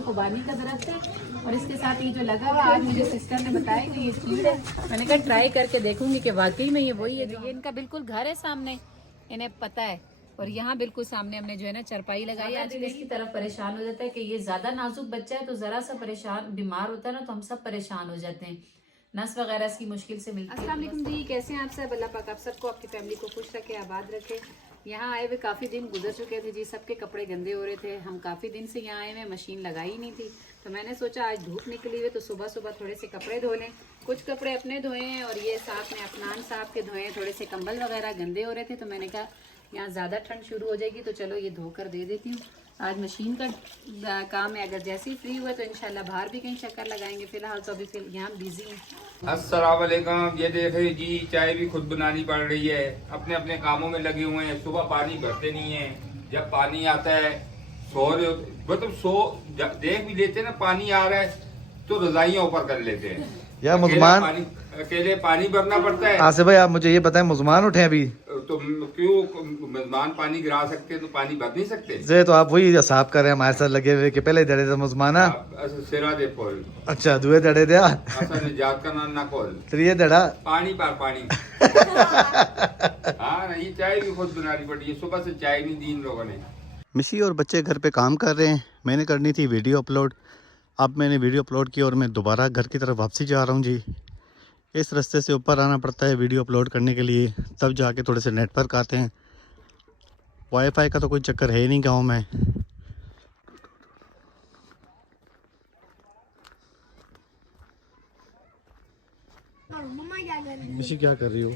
खुबानी का दरख्त है और इसके साथ ये जो लगा हुआ, आज मुझे सिस्टर ने बताया कि ये चीड़ है। मैंने कहा ट्राई करके देखूंगी कि वाकई में ये वही है। ये इनका बिल्कुल घर है सामने, इन्हें पता है। और यहाँ बिल्कुल सामने हमने जो है ना चरपाई लगाई। आज इसकी तरफ परेशान हो जाता है कि ये ज्यादा नाजुक बच्चा है, तो जरा सा परेशान बीमार होता है ना तो हम सब परेशान हो जाते हैं, नस वगैरह इसकी मुश्किल से मिलती है। अस्सलाम वालेकुम जी, कैसे हैं आप सब? अल्लाह पाक आप सबको, आपकी फैमिली को खुश रखे, आबाद रखे। यहाँ आए हुए काफ़ी दिन गुजर चुके थे जी, सबके कपड़े गंदे हो रहे थे। हम काफ़ी दिन से यहाँ आए हुए, मशीन लगाई नहीं थी, तो मैंने सोचा आज धूप निकली हुई तो सुबह सुबह थोड़े से कपड़े धो लें। कुछ कपड़े अपने धोए हैं और ये साथ में अफनान साहब के धोए हैं। थोड़े से कंबल वगैरह गंदे हो रहे थे, तो मैंने कहा यहाँ ज़्यादा ठंड शुरू हो जाएगी तो चलो ये धोकर दे देती हूँ। आज मशीन का काम है, अगर जैसे ही फ्री हुआ तो इंशाल्लाह बाहर भी कहीं चक्कर लगाएंगे। फिलहाल तो अभी यहाँ बिजी हैं। अस्सलाम वालेकुम। ये देखे जी, चाय भी खुद बनानी पड़ रही है, अपने अपने कामों में लगे हुए हैं। सुबह पानी भरते नहीं है, जब पानी आता है सो रहे मतलब देख भी लेते हैं ना पानी आ रहा है तो रजाइयाँ ऊपर कर लेते हैं। या मुजमान अकेले पानी भरना पड़ता है। आसिफ भाई आप मुझे ये बताएं, मुजमान उठे अभी तो क्यों मेहमान पानी गिरा सकते हैं तो पानी भर नहीं सकते? जे तो आप वही हिसाब कर रहे हैं हमारे साथ लगे हुए कि पहले दड़े थे मुजमाना। सिरा दे पोल। अच्छा दुए दड़े दिया निजात का नाम ना खोल तो ये दड़ा पानी पर पानी। हाँ नहीं, चाय भी खुद बनानी पड़ी है, सुबह से चाय नहीं दी इन लोगों ने। मिशी और बच्चे घर पे काम कर रहे हैं, मैंने करनी थी वीडियो अपलोड। अब मैंने वीडियो अपलोड की और मैं दोबारा घर की तरफ वापसी जा रहा हूँ जी। इस रास्ते से ऊपर आना पड़ता है वीडियो अपलोड करने के लिए, तब जाके थोड़े से नेटवर्क आते हैं। वाईफाई का तो कोई चक्कर है ही नहीं गाँव में। मिशी क्या कर रही हो?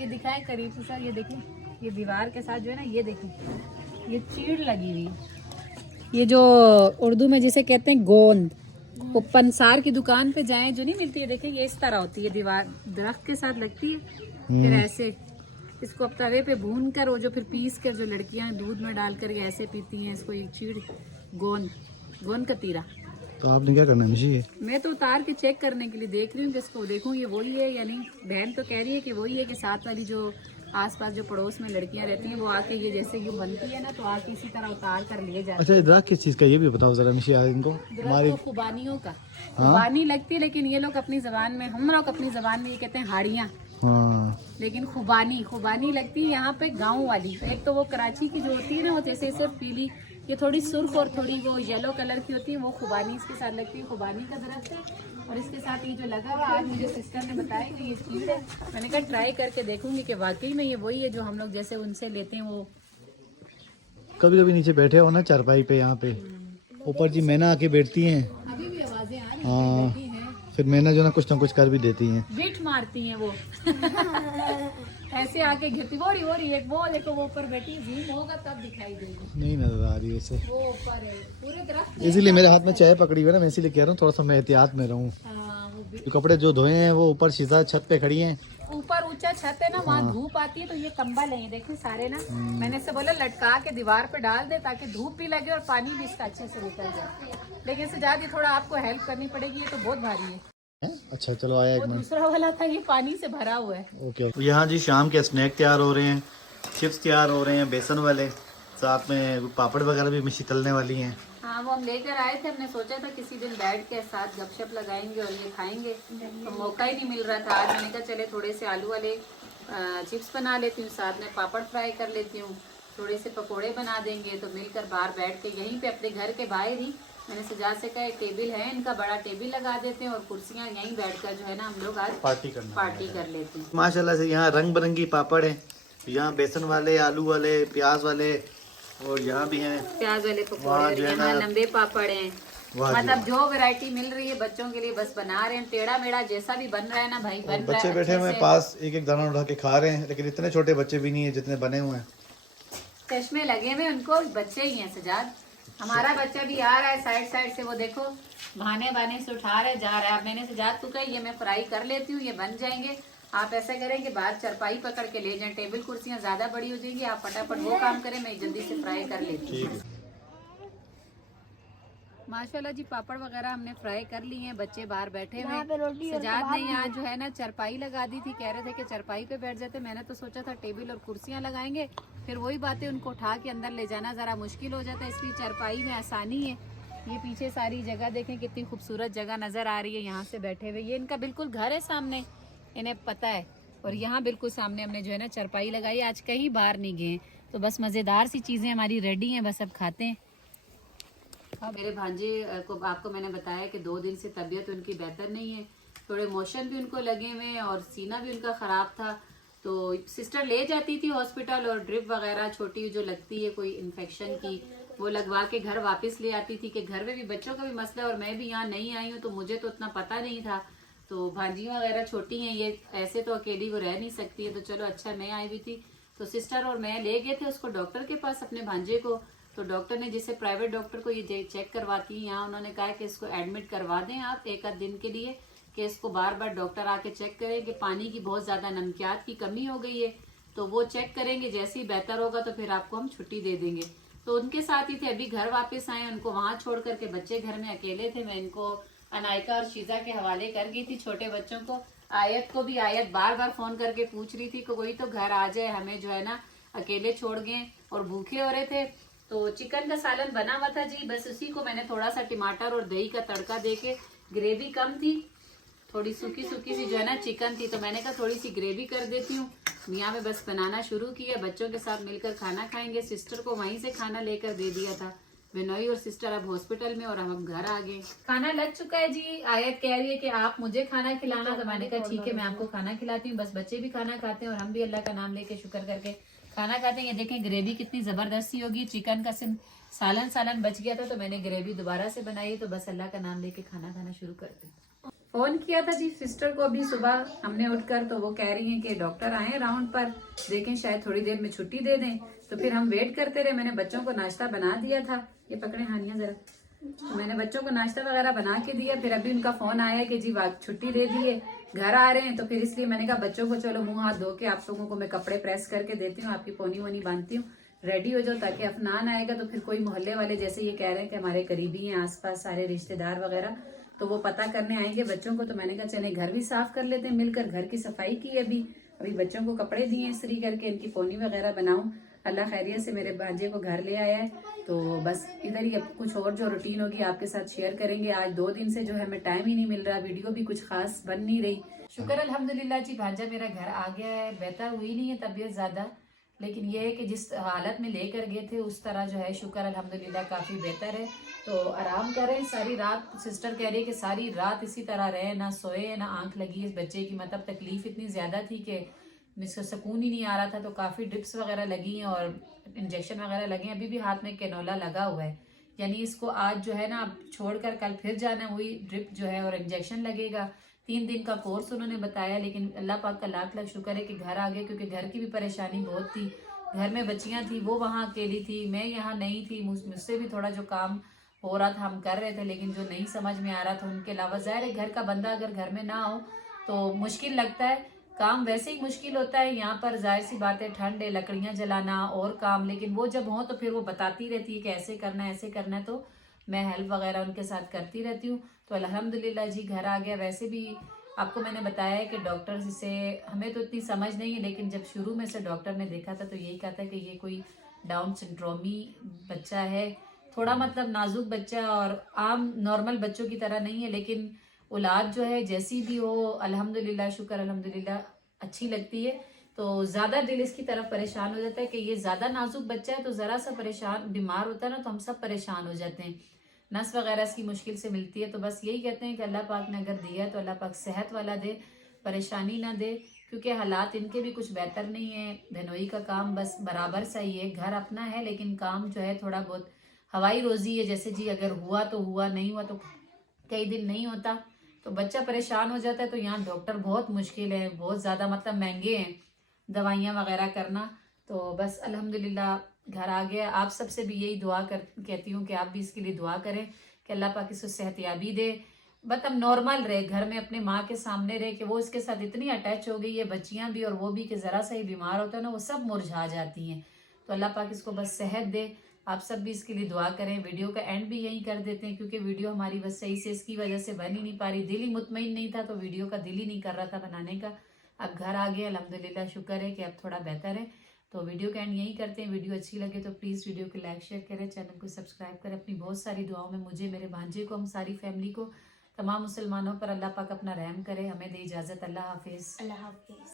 ये दिखाए करीब से सर, ये देखें, ये दीवार के साथ जो है ना, ये देखें, ये चीड़ लगी हुई है। ये जो उर्दू में जिसे कहते हैं गोंद, वो पंसार की दुकान पे जाएं जो नहीं मिलती है, देखें ये इस तरह होती है, दीवार दरख्त के साथ लगती है। फिर ऐसे इसको अब तवे पे भून कर, वो जो फिर पीस कर जो लड़कियां दूध में डालकर ये ऐसे पीती हैं इसको, ये चीड़ गोंद का तीरा। तो आपने क्या करना है मिशी? मैं तो उतार के चेक करने के लिए देख रही हूँ कि इसको देखूँ ये वही है या नहीं। बहन तो कह रही है कि वही है, कि साथ वाली जो आसपास जो पड़ोस में लड़कियां रहती हैं वो आके ये जैसे यूँ बनती है ना तो आके इसी तरह उतार कर लिए जाती है। अच्छा दरख्त किस चीज़ का ये भी बताओ जरा मिशी इनको। हमारी तो खुबानियों का खुबानी लगती है, लेकिन ये लोग अपनी जबान में, हम लोग अपनी जबान में ये कहते हैं हाड़ियाँ। हाँ लेकिन खुबानी लगती है यहाँ पे गाँव वाली। एक तो वो कराची की जो होती है ना, वो जैसे सिर्फ पीली, ये थोड़ी सुर्ख और थोड़ी वो येलो कलर की होती है, वो खुबानी इसके साथ लगती है। खुबानी का दरख्त है और इसके साथ ये जो लगा हुआ, आज मुझे सिस्टर ने बताया कि ये चीड़ है। मैंने कहा ट्राई करके देखूंगी कि वाकई में ये वही है जो हम लोग जैसे उनसे लेते हैं। वो कभी कभी नीचे बैठे हो ना चारपाई पे, यहाँ पे ऊपर जी मैना आके बैठती हैं। अभी भी आवाजें आ रही हाँ हैं, फिर मैना जो ना कुछ कर भी देती हैं, बिट मारती हैं वो। ऐसे आके घिरती, वो रही एक वो देखो, वो ऊपर बैठी, जूम होगा तब दिखाई देगी। नहीं नजर आ रही है उसे, वो ऊपर है पूरे दरख्त। इसीलिए मेरे हाथ में चाय पकड़ी हुई है ना, मैं इसीलिए कह रहा हूँ थोड़ा सा मैं एहतियात में रहूँ। जो कपड़े जो धोए हैं वो ऊपर सीधा छत पे खड़ी हैं। ऊपर ऊंचा छत है ना, वहाँ धूप आती है तो ये कंबल है, ये देखें सारे ना। मैंने इससे बोला लटका के दीवार पे डाल दे ताकि धूप भी लगे और पानी भी इसका अच्छे से निकल जाए, लेकिन इससे ज्यादा थोड़ा आपको हेल्प करनी पड़ेगी, ये तो बहुत भारी है। अच्छा चलो आया एक वो मिनट। दूसरा वाला था, ये पानी से भरा हुआ है। ओके यहाँ जी शाम के स्नैक तैयार हो रहे हैं, चिप्स तैयार हो रहे हैं बेसन वाले, साथ में पापड़ वगैरह भी मिशी तलने वाली हैं। हाँ वो हम लेकर आए थे, हमने सोचा था किसी दिन बैठ के साथ गपशप लगाएंगे और ये खाएंगे, तो मौका ही नहीं मिल रहा था। आज मैंने कहा चले थोड़े से आलू वाले चिप्स बना लेती हूँ, साथ में पापड़ फ्राई कर लेती हूँ, थोड़े से पकोड़े बना देंगे, तो मिलकर बाहर बैठ के यहीं पे अपने घर के बाहर ही, मैंने सजाद से कहा एक टेबल है इनका, बड़ा टेबल लगा देते हैं और कुर्सियाँ यहीं बैठकर जो है ना हम लोग आज पार्टी कर लेते हैं। माशाल्लाह से यहाँ रंग बिरंगी पापड़ हैं, यहाँ बेसन वाले, आलू वाले, प्याज वाले, और यहाँ भी हैं प्याज वाले पकौड़े, यहाँ लंबे पापड़ हैं। मतलब जो वैरायटी मिल रही है बच्चों के लिए बस बना रहे हैं, टेढ़ा मेढ़ा जैसा भी बन रहा है ना भाई, बन रहा है। बच्चे बैठे हुए पास एक एक दाना उठा के खा रहे हैं, लेकिन इतने छोटे बच्चे भी नहीं है जितने बने हुए हैं। चश्मे लगे हुए उनको, बच्चे ही हैं सजाद। हमारा बच्चा भी आ रहा है साइड से, वो देखो बहाने से उठा रहे जा रहा है। अब मैंने सजाद तू कही ये मैं फ्राई कर लेती हूँ, ये बन जाएंगे। आप ऐसा करें कि बाहर चरपाई पकड़ के ले जाएं, टेबल कुर्सियाँ ज्यादा बड़ी हो जाएंगी, आप फटाफट वो काम करें, मैं जल्दी से फ्राई कर लेती हूँ। माशाल्लाह जी पापड़ वगैरह हमने फ्राई कर लिए हैं, बच्चे बाहर बैठे हुए हैं। सजाद ने यहाँ जो है ना चरपाई लगा दी थी, कह रहे थे कि चरपाई पे बैठ जाते, मैंने तो सोचा था टेबल और कुर्सियाँ लगाएंगे, फिर वही बातें उनको उठा के अंदर ले जाना जरा मुश्किल हो जाता है, इसलिए चरपाई में आसानी है। ये पीछे सारी जगह देखें कितनी खूबसूरत जगह नज़र आ रही है यहाँ से बैठे हुए। ये इनका बिल्कुल घर है सामने, इन्हें पता है। और यहाँ बिल्कुल सामने हमने जो है ना चरपाई लगाई। आज कहीं बाहर नहीं गए, तो बस मज़ेदार सी चीज़ें हमारी रेडी हैं, बस अब खाते हैं। मेरे भांजे को आपको मैंने बताया कि 2 दिन से तबीयत उनकी बेहतर नहीं है, थोड़े मोशन भी उनको लगे हुए हैं और सीना भी उनका ख़राब था। तो सिस्टर ले जाती थी हॉस्पिटल और ड्रिप वगैरह छोटी जो लगती है कोई इन्फेक्शन की, वो लगवा के घर वापस ले आती थी कि घर में भी बच्चों का भी मसला है और मैं भी यहाँ नहीं आई हूँ तो मुझे तो उतना पता नहीं था। तो भांजियाँ वगैरह छोटी हैं, ये ऐसे तो अकेली वो रह नहीं सकती है, तो चलो अच्छा मैं आई हुई थी तो सिस्टर और मैं ले गए थे उसको डॉक्टर के पास अपने भांजे को। तो डॉक्टर ने, जिसे प्राइवेट डॉक्टर को ये चेक करवाती है यहाँ, उन्होंने कहा कि इसको एडमिट करवा दें आप 1 आध दिन के लिए, कि इसको बार बार डॉक्टर आके चेक करें कि पानी की बहुत ज़्यादा नमकियात की कमी हो गई है। तो वो चेक करेंगे, जैसे ही बेहतर होगा तो फिर आपको हम छुट्टी दे देंगे। तो उनके साथ ही थे, अभी घर वापस आए, उनको वहां छोड़ करके बच्चे घर में अकेले थे। मैं इनको अनायका और शीजा के हवाले कर गई थी छोटे बच्चों को। आयत को भी, आयत बार बार फोन करके पूछ रही थी कि कोई तो घर आ जाए, हमें जो है ना अकेले छोड़ गए और भूखे हो रहे थे। तो चिकन का सालन बना हुआ था जी, बस उसी को मैंने थोड़ा सा टमाटर और दही का तड़का देके, ग्रेवी कम थी, थोड़ी सूखी सूखी सी जो है ना चिकन थी, तो मैंने कहा थोड़ी सी ग्रेवी कर देती हूँ। मियाँ में बस बनाना शुरू किया, बच्चों के साथ मिलकर खाना खाएंगे। सिस्टर को वहीं से खाना लेकर दे दिया था। बिनोई और सिस्टर अब हॉस्पिटल में और हम अब घर आ गए। खाना लग चुका है जी। आयत कह रही है कि आप मुझे खाना खिलाना, तो मैंने कहा ठीक है मैं आपको खाना खिलाती हूँ। बस बच्चे भी खाना खाते हैं और हम भी अल्लाह का नाम लेके शुक्र करके खाना खाते हैं। ये देखें ग्रेवी कितनी जबरदस्ती होगी, चिकन का सालन सालन बच गया था तो मैंने ग्रेवी दोबारा से बनाई। तो बस अल्लाह का नाम लेके खाना खाना शुरू करते हैं। फोन किया था जी सिस्टर को अभी सुबह हमने उठकर, तो वो कह रही हैं कि डॉक्टर आए राउंड पर, देखें शायद थोड़ी देर में छुट्टी दे दें। तो फिर हम वेट करते रहे। मैंने बच्चों को नाश्ता बना दिया था, ये पकड़े हानिया जरा, तो मैंने बच्चों को नाश्ता वगैरह बना के दिया। फिर अभी उनका फोन आया कि जी छुट्टी दे दी है, घर आ रहे हैं। तो फिर इसलिए मैंने कहा बच्चों को चलो मुंह हाथ धो के आप लोगों को मैं कपड़े प्रेस करके देती हूँ, आपकी पोनी वोनी बांधती हूँ, रेडी हो जाओ, ताकि अफनान आएगा तो फिर कोई मोहल्ले वाले जैसे ये कह रहे हैं कि हमारे करीबी हैं आसपास सारे रिश्तेदार वगैरह, तो वो पता करने आएंगे बच्चों को। तो मैंने कहा चले घर भी साफ कर लेते हैं मिलकर। घर की सफाई की अभी बच्चों को कपड़े दिए इस्त्री करके, इनकी पोनी वगैरह बनाऊं। अल्लाह खैरियत से मेरे भांजे को घर ले आया है, तो बस इधर ही अब कुछ और जो रूटीन होगी आपके साथ शेयर करेंगे। आज 2 दिन से जो है हमें टाइम ही नहीं मिल रहा, वीडियो भी कुछ खास बन नहीं रही। शुक्र अल्हम्दुलिल्लाह जी, भांजा मेरा घर आ गया है। बेहतर हुई नहीं है तबीयत ज्यादा, लेकिन ये है कि जिस हालत में लेकर गए थे उस तरह जो है शुक्र अल्हम्दुलिल्लाह काफ़ी बेहतर है। तो आराम करें सारी रात। सिस्टर कह रही है कि सारी रात इसी तरह रहे, ना सोए ना आंख लगी इस बच्चे की। मतलब तकलीफ इतनी ज़्यादा थी कि मुझको सुकून ही नहीं आ रहा था। तो काफ़ी ड्रिप्स वगैरह लगी हैं और इंजेक्शन वगैरह लगे हैं। अभी भी हाथ में कैनोला लगा हुआ है, यानी इसको आज जो है ना छोड़कर कल फिर जाना, वही ड्रिप जो है और इंजेक्शन लगेगा। 3 दिन का कोर्स उन्होंने बताया, लेकिन अल्लाह पाक का लाख लाख शुक्र है कि घर आ गए, क्योंकि घर की भी परेशानी बहुत थी। घर में बच्चियां थी, वो वहाँ अकेली थी, मैं यहाँ नहीं थी। मुझसे भी थोड़ा जो काम हो रहा था हम कर रहे थे, लेकिन जो नहीं समझ में आ रहा था उनके अलावा। ज़ाहिर है घर का बंदा अगर घर में ना हो तो मुश्किल लगता है, काम वैसे ही मुश्किल होता है। यहाँ पर जाहिर सी बात है ठंड है, लकड़ियाँ जलाना और काम, लेकिन वो जब हो तो फिर वो बताती रहती है कि ऐसे करना है ऐसे करना है, तो मैं हेल्प वगैरह उनके साथ करती रहती हूँ। तो अल्हम्दुलिल्लाह जी घर आ गया। वैसे भी आपको मैंने बताया है कि डॉक्टर से हमें तो इतनी समझ नहीं है, लेकिन जब शुरू में से डॉक्टर ने देखा था तो यही कहा था कि ये कोई डाउन सिंड्रोमी बच्चा है, थोड़ा मतलब नाजुक बच्चा और आम नॉर्मल बच्चों की तरह नहीं है। लेकिन औलाद जो है जैसी भी हो अल्हम्दुलिल्लाह शुक्र अल्हम्दुलिल्लाह अच्छी लगती है। तो ज़्यादा दिल इसकी तरफ परेशान हो जाता है कि ये ज़्यादा नाजुक बच्चा है, तो ज़रा सा परेशान बीमार होता है ना तो हम सब परेशान हो जाते हैं, नस वगैरह इसकी मुश्किल से मिलती है। तो बस यही कहते हैं कि अल्लाह पाक ने अगर दिया तो अल्लाह पाक सेहत वाला दे, परेशानी ना दे, क्योंकि हालात इनके भी कुछ बेहतर नहीं है। धनोई का काम बस बराबर सा ही है, घर अपना है लेकिन काम जो है थोड़ा बहुत हवाई रोजी है। जैसे जी अगर हुआ तो हुआ, नहीं हुआ तो कई दिन नहीं होता, तो बच्चा परेशान हो जाता है। तो यहाँ डॉक्टर बहुत मुश्किल है, बहुत ज़्यादा मतलब महंगे हैं दवाइयाँ वगैरह करना। तो बस अल्हम्दुलिल्लाह घर आ गया। आप सबसे भी यही दुआ कहती हूँ कि आप भी इसके लिए दुआ करें कि अल्लाह पाक इसको सेहतयाबी दे, मतलब नॉर्मल रहे, घर में अपने माँ के सामने रहे। कि वो इसके साथ इतनी अटैच हो गई है बच्चियाँ भी और वो भी, कि ज़रा सा ही बीमार होता है ना वो सब मुरझा जाती हैं। तो अल्लाह पाक इसको बस सेहत दे। आप सब भी इसके लिए दुआ करें। वीडियो का एंड भी यहीं कर देते हैं, क्योंकि वीडियो हमारी बस सही से इसकी वजह से बन ही नहीं पा रही। दिल ही मुतमईन नहीं था, तो वीडियो का दिल ही नहीं कर रहा था बनाने का। अब घर आ गए अल्हम्दुलिल्लाह, शुक्र है कि अब थोड़ा बेहतर है। तो वीडियो का एंड यही करते हैं। वीडियो अच्छी लगे तो प्लीज़ वीडियो को लाइक शेयर करें, चैनल को सब्सक्राइब करें। अपनी बहुत सारी दुआओं में मुझे, मेरे भांजे को, हम सारी फैमिली को, तमाम मुसलमानों पर अल्लाह पाक अपना रहम करे। हमें दे इजाज़त। अल्लाह हाफिज़। अल्लाह हाफिज़।